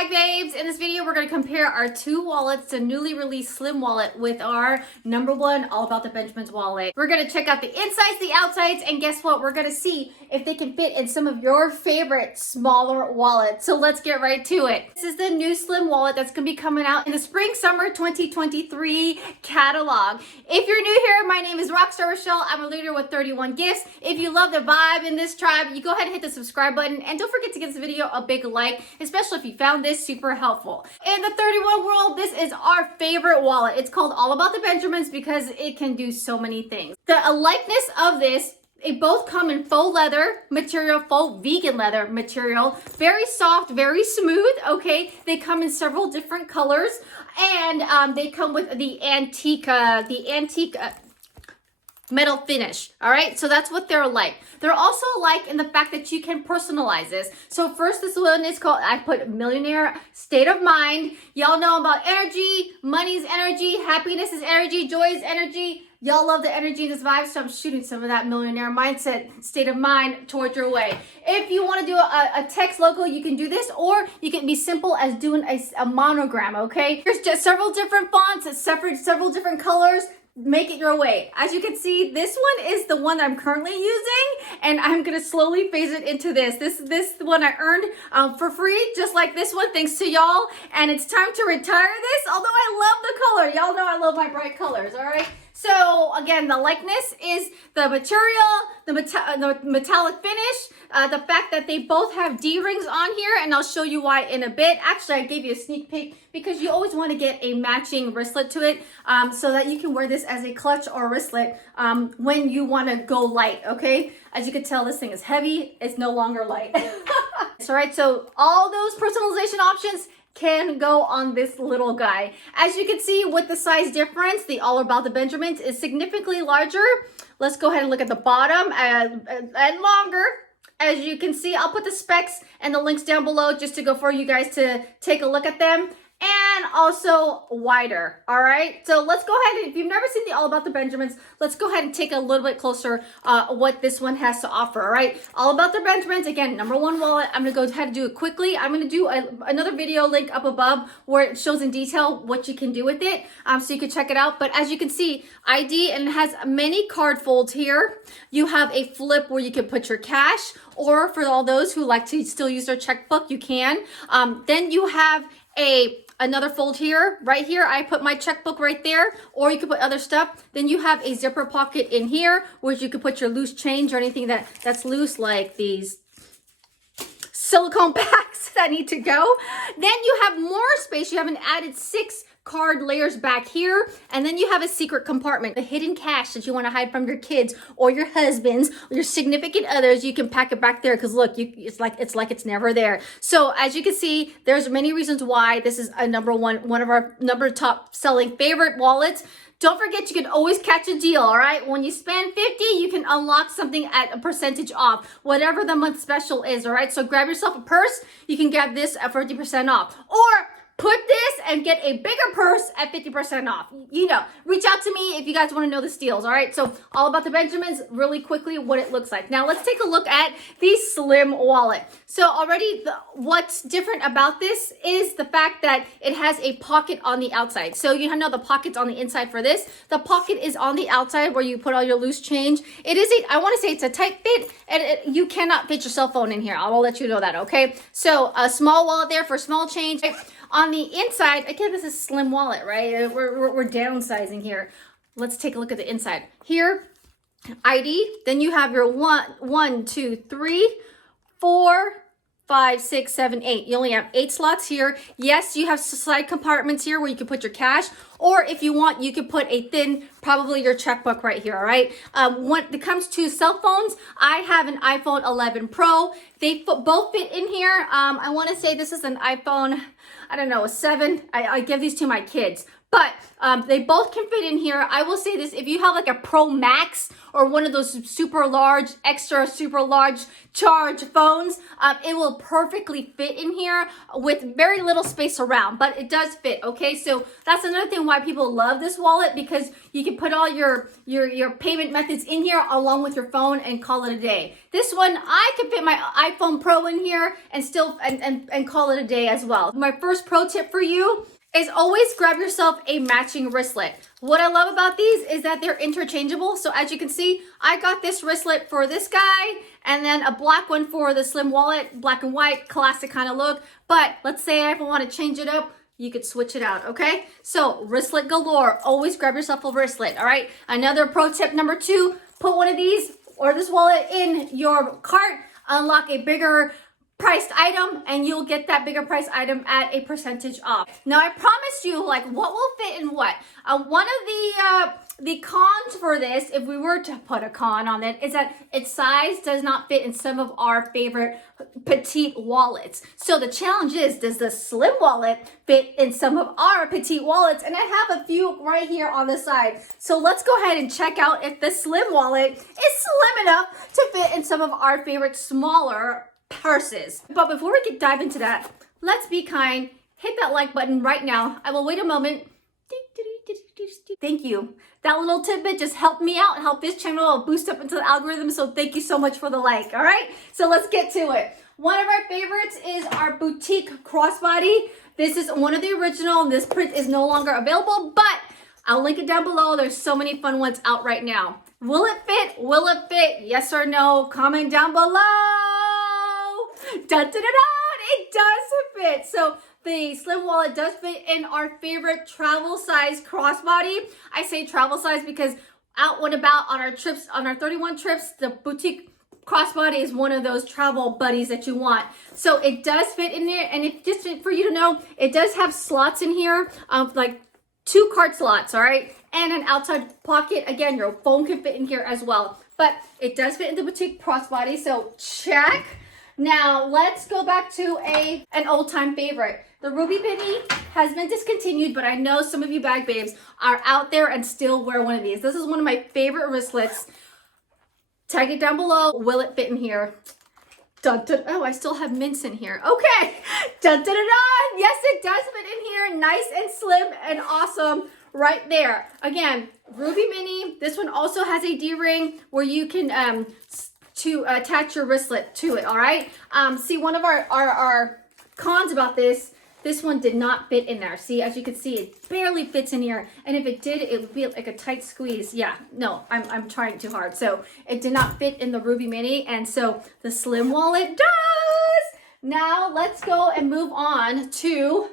bag babes. In this video, we're going to compare our two wallets, the newly released Slim wallet with our number one All About the Benjamins wallet. We're going to check out the insides, the outsides, and guess what? We're going to see if they can fit in some of your favorite smaller wallets. So let's get right to it. This is the new Slim wallet that's going to be coming out in the spring-summer 2023 catalog. If you're new here, my name is Rockstar Rochelle. I'm a leader with 31 gifts. If you love the vibe in this tribe, you go ahead and hit the subscribe button, and don't forget to give this video a big like, especially if you found this super helpful. In the 31 world, this is our favorite wallet. It's called All About the Benjamins because it can do so many things. The likeness of this, they both come in faux leather material, faux vegan leather material, very soft, very smooth, okay? They come in several different colors, and they come with the antique metal finish. All right, so that's what they're like. They're also like in the fact that you can personalize this. So first, this one is called, I put Millionaire State of Mind. Y'all know about energy, money's energy, happiness is energy, joy is energy. Y'all love the energy in this vibe, so I'm shooting some of that millionaire mindset, state of mind towards your way. If you want to do a text logo, you can do this, or you can be simple as doing a monogram, okay? There's just several different fonts, several different colors. Make it your way. As you can see, this one is the one I'm currently using, and I'm gonna slowly phase it into this. This one I earned for free, just like this one, thanks to y'all. And it's time to retire this, although I love the color. Y'all know I love my bright colors, all right? So again, the likeness is the material, the metallic finish, the fact that they both have D-rings on here, and I'll show you why in a bit. Actually, I gave you a sneak peek because you always want to get a matching wristlet to it, so that you can wear this as a clutch or wristlet when you want to go light, okay? As you can tell, this thing is heavy. It's no longer light. All right, so all those personalization options can go on this little guy. As you can see with the size difference, the All About the Benjamins is significantly larger. Let's go ahead and look at the bottom and longer. As you can see, I'll put the specs and the links down below just to go for you guys to take a look at them. And also wider, all right? So let's go ahead and, if you've never seen the All About the Benjamins, let's go ahead and take a little bit closer what this one has to offer, all right? All About the Benjamins, again, number one wallet. I'm gonna go ahead and do it quickly. I'm gonna do another video link up above where it shows in detail what you can do with it, so you can check it out. But as you can see, ID, and it has many card folds here. You have a flip where you can put your cash, or for all those who like to still use their checkbook, you can. Then you have another fold here, right here. I put my checkbook right there, or you could put other stuff. Then you have a zipper pocket in here, where you could put your loose change or anything that's loose, like these silicone packs that need to go. Then you have more space. You have an added 6 card layers back here, and then you have a secret compartment, the hidden cash that you want to hide from your kids or your husbands or your significant others. You can pack it back there because look, it's like it's never there. So as you can see, there's many reasons why this is a one of our top selling favorite wallets. Don't forget, you can always catch a deal, all right? When you spend $50, you can unlock something at a percentage off, whatever the month special is, all right? So grab yourself a purse. You can get this at 50% off. Or put this and get a bigger purse at 50% off. You know, reach out to me if you guys want to know the steals, all right? So All About the Benjamins, really quickly, what it looks like. Now let's take a look at the Slim wallet. So already what's different about this is the fact that it has a pocket on the outside. So you know the pocket's on the inside for this. The pocket is on the outside where you put all your loose change. It is I want to say it's a tight fit, and you cannot fit your cell phone in here. I'll let you know that, okay? So a small wallet there for small change. On the inside, again, this is Slim wallet, right? We're downsizing here. Let's take a look at the inside. Here, ID, then you have your 1, 2, 3, 4, 5, 6, 7, 8. You only have 8 slots here. Yes, you have side compartments here where you can put your cash, or if you want, you could put a thin, probably your checkbook right here, all right? When it comes to cell phones, I have an iPhone 11 Pro. They both fit in here. I want to say this is an iPhone, I don't know, a 7. I give these to my kids. But they both can fit in here. I will say this, if you have like a Pro Max or one of those super large, extra super large charge phones, it will perfectly fit in here with very little space around, but it does fit, okay? So that's another thing why people love this wallet, because you can put all your payment methods in here along with your phone and call it a day. This one, I can fit my iPhone Pro in here and still and call it a day as well. My first pro tip for you is always grab yourself a matching wristlet. What I love about these is that they're interchangeable. So as you can see, I got this wristlet for this guy and then a black one for the slim wallet, black and white, classic kind of look. But let's say if I want to change it up, you could switch it out, okay? So wristlet galore, always grab yourself a wristlet, all right? Another pro tip number 2, put one of these or this wallet in your cart, unlock a bigger priced item, and you'll get that bigger price item at a percentage off. Now I promised you like what will fit in what. One of the cons for this, if we were to put a con on it, is that its size does not fit in some of our favorite petite wallets. So the challenge is, does the slim wallet fit in some of our petite wallets? And I have a few right here on the side. So let's go ahead and check out if the slim wallet is slim enough to fit in some of our favorite smaller purses. But before we dive into that, let's be kind. Hit that like button right now. I will wait a moment. Thank you. That little tidbit just helped me out, help this channel boost up into the algorithm. So thank you so much for the like. All right, so let's get to it. One of our favorites is our boutique crossbody. This is one of the original. This print is no longer available, but I'll link it down below. There's so many fun ones out right now. Will it fit? Will it fit? Yes or no? Comment down below. Dun, dun, dun, dun. It does fit. So the slim wallet does fit in our favorite travel size crossbody. I say travel size because out and about on our trips, on our 31 trips, the boutique crossbody is one of those travel buddies that you want. So it does fit in there. And if just for you to know, it does have slots in here, like 2 card slots, all right? And an outside pocket. Again, your phone can fit in here as well. But it does fit in the boutique crossbody, so check. Now, let's go back to an old-time favorite. The Ruby Mini has been discontinued, but I know some of you bag babes are out there and still wear one of these. This is one of my favorite wristlets. Tag it down below. Will it fit in here? Dun, dun. Oh, I still have mints in here. Okay. Dun, dun, dun, dun. Yes, it does fit in here. Nice and slim and awesome right there. Again, Ruby Mini. This one also has a D-ring where you can to attach your wristlet to it, all right? See, one of our cons about this one did not fit in there. See, as you can see, it barely fits in here. And if it did, it would be like a tight squeeze. Yeah, no, I'm trying too hard. So it did not fit in the Ruby Mini. And so the slim wallet does. Now let's go and move on to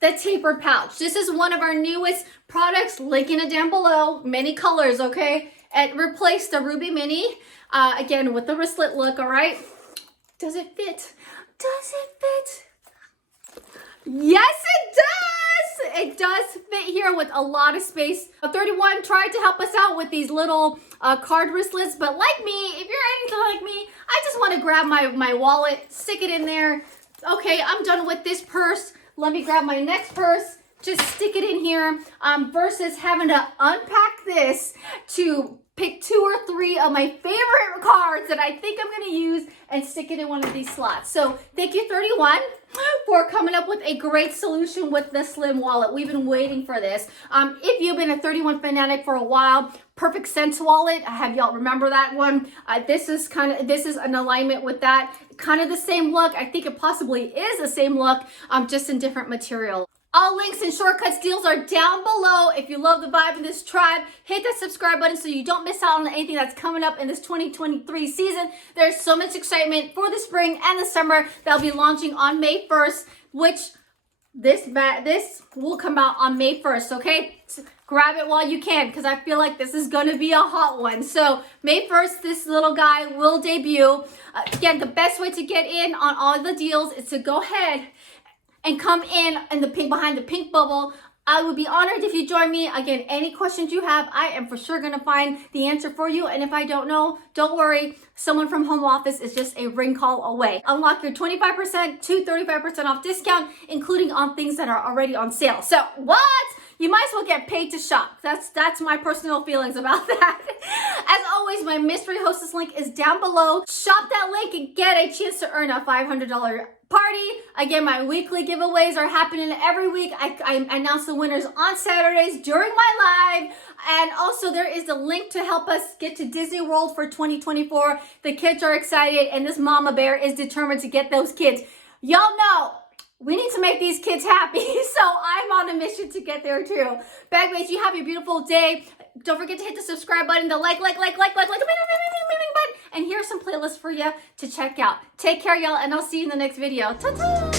the tapered pouch. This is one of our newest products, linking it down below, many colors, okay? And replace the Ruby Mini, again, with the wristlet look, all right? Does it fit? Does it fit? Yes, it does! It does fit here with a lot of space. 31 tried to help us out with these little card wristlets, but like me, if you're anything like me, I just want to grab my wallet, stick it in there. Okay, I'm done with this purse. Let me grab my next purse. Just stick it in here versus having to unpack this to pick 2 or 3 of my favorite cards that I think I'm going to use and stick it in one of these slots. So thank you, 31, for coming up with a great solution with the slim wallet. We've been waiting for this. If you've been a 31 fanatic for a while, Perfect Sense wallet, I have y'all remember that one. This is an alignment with that. Kind of the same look. I think it possibly is the same look, just in different material. All links and shortcuts deals are down below. If you love the vibe of this tribe, hit that subscribe button so you don't miss out on anything that's coming up in this 2023 season. There's so much excitement for the spring and the summer that'll be launching on May 1st, which this will come out on May 1st, okay? So grab it while you can because I feel like this is going to be a hot one. So May 1st, this little guy will debut. Again, the best way to get in on all the deals is to go ahead and come in the pink, behind the pink bubble, I would be honored if you join me. Again, any questions you have, I am for sure going to find the answer for you. And if I don't know, don't worry. Someone from home office is just a ring call away. Unlock your 25% to 35% off discount, including on things that are already on sale. So what? You might as well get paid to shop. That's my personal feelings about that. As always, my mystery hostess link is down below. Shop that link and get a chance to earn a $500 party. Again, my weekly giveaways are happening every week. I announce the winners on Saturdays during my live. And also there is a link to help us get to Disney World for 2024. The kids are excited and this mama bear is determined to get those kids. Y'all know we need to make these kids happy. So I'm on a mission to get there too. Bagmates, you have a beautiful day. Don't forget to hit the subscribe button, the like button. And here's some playlists for you to check out. Take care, y'all, and I'll see you in the next video. Ta-ta!